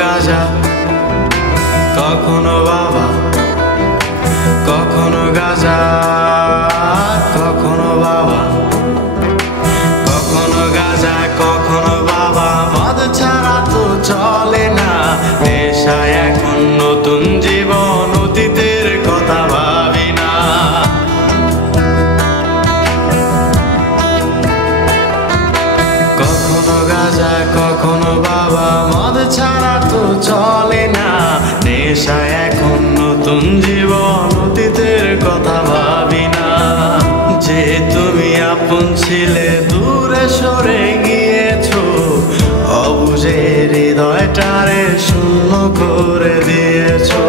গাঁজা, কখনো বাবা, কখনো গাঁজা, কখনো বাবা, কখনো গাঁজা, কখনো বাবা। মদ ছাড়া তো চলে না, নেশায় এখন নতুন জীবন, অতীতের কথা ভাবি না। কখনো গাঁজা, কখনো বাবা, মদ ছাড়া তো চলে না, নেশায় এখন নতুন জীবন, অতীতের কথা ভাবি না। যে তুমি আপন ছিলে দূরে সরে গিয়েছো, অবুঝে হৃদয়টারে শূন্য করে দিয়েছো।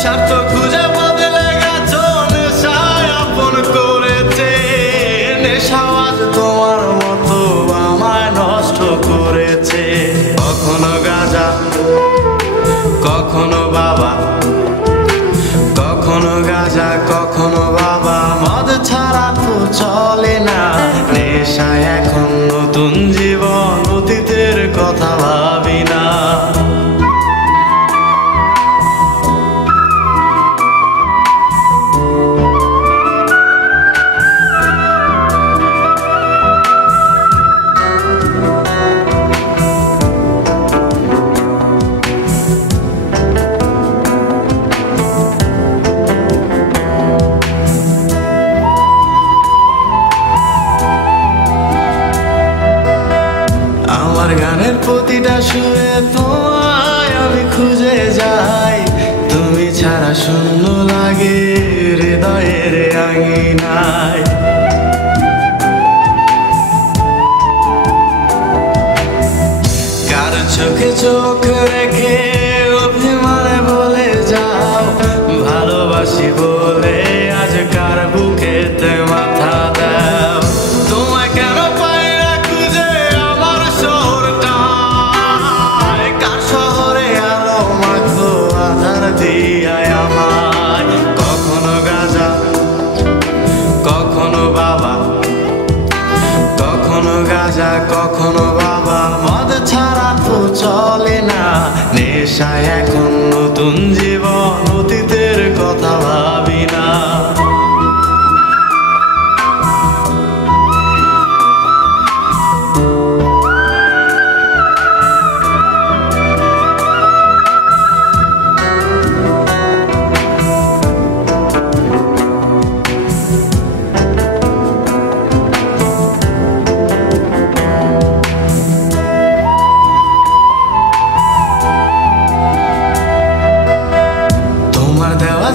স্বার্থ খুঁজে বদলে গেছো, নেশায় আপন করেছে, নেশাওয়াজ তোমার মতো আমায় নষ্ট করেছে। কখনো গাঁজা, কখনো বাবা, কখনো গাঁজা, কখনো বাবা, মদ ছাড়া তো চলে না, নেশায় এখন নতুন জীবন, অতীতের কথা ভাবি না। আমার গানের প্রতিটা সুরে তোমায় আমি খুঁজে যাই, তুমি ছাড়া শূন্য লাগে হৃদয়ের আঙিনায়। কার চোখে চোখ রেখে অভিমানে বলে যাও, ভালোবাসি বলে আজ কার বুকেতে মাথা দাও। তোমায় কেন পাই না খুঁজে আমার শহরটায়, কার শহরে আলো মাখো আধার দিয়ায় আমায়। কখনো গাঁজা, কখনো বাবা, কখনো গাঁজা, কখনো বাবা, মদ ছাড়া তো চলে না, নেশায় এখন নতুন জীবন, অতীতের কথা ভাবি না।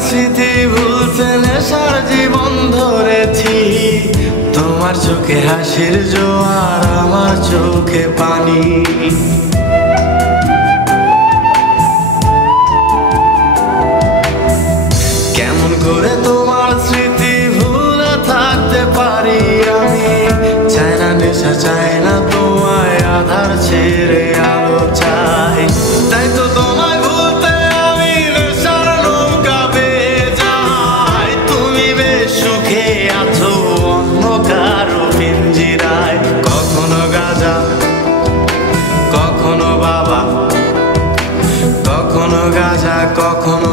স্মৃতি ভুলতে নেশার জীবন ধরেছি, তোমার চোখে হাসির জোয়ার, আমার চোখে পানি। কেমন করে তোমার স্মৃতি ভুলে থাকতে পারি আমি, চাই না নেশা, চাই না তোমায়, আধার ছেড়ে আলো চাই। তাই তো তোমায় ভুলতে আমি নেশার নৌকা বেয়ে যাই, তুমি বেশ সুখে আছো অন্য কারো পিঞ্জিরায়। কখনো গাঁজা, কখনো বাবা, কখনো গাঁজা, কখনো